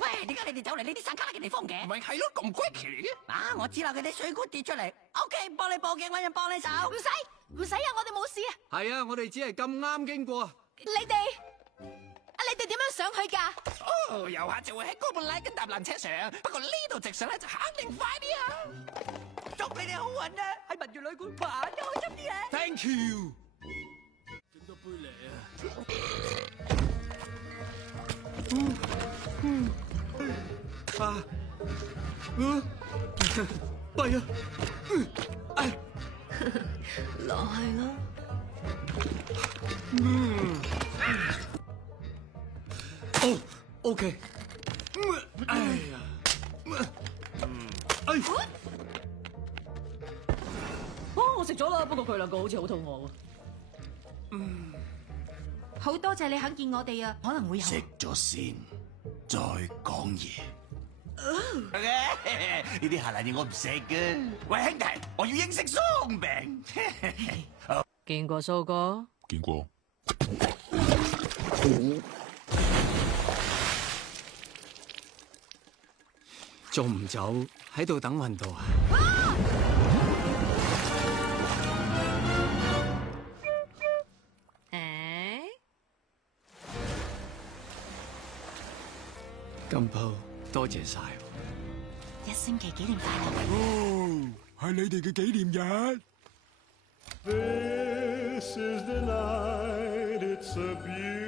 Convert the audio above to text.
喂，點解你哋走嚟呢啲山卡拉嘅地方嘅？咪係咯，咁鬼奇嘅。啊，我知啦，佢啲水管跌出嚟。OK，幫你報警，搵人幫你手。唔使啊，我哋冇事啊。係啊，我哋只係咁啱經過。你哋點樣上去㗎？哦，遊客就會喺哥本拉根搭纜車上，不過呢度直上咧就肯定快啲啊！祝你哋好運啊！喺蜜月旅館玩得開心啲啊 Thank you。整多杯嚟啊！弊啊！哎，落去咯。哦，OK。哎呀，哎，我食咗啦，不過佢兩個好似好肚餓喎。好多謝你肯見我哋啊，可能會有。食咗先，再講嘢。呢啲下爛嘢我唔食嘅。喂，兄弟，我要英式鬆餅。見過蘇哥？見過。仲唔走？喺度等運到啊！今鋪多謝晒。1星期紀念快樂。哦，係你哋嘅紀念日。This is the night, it's a beautiful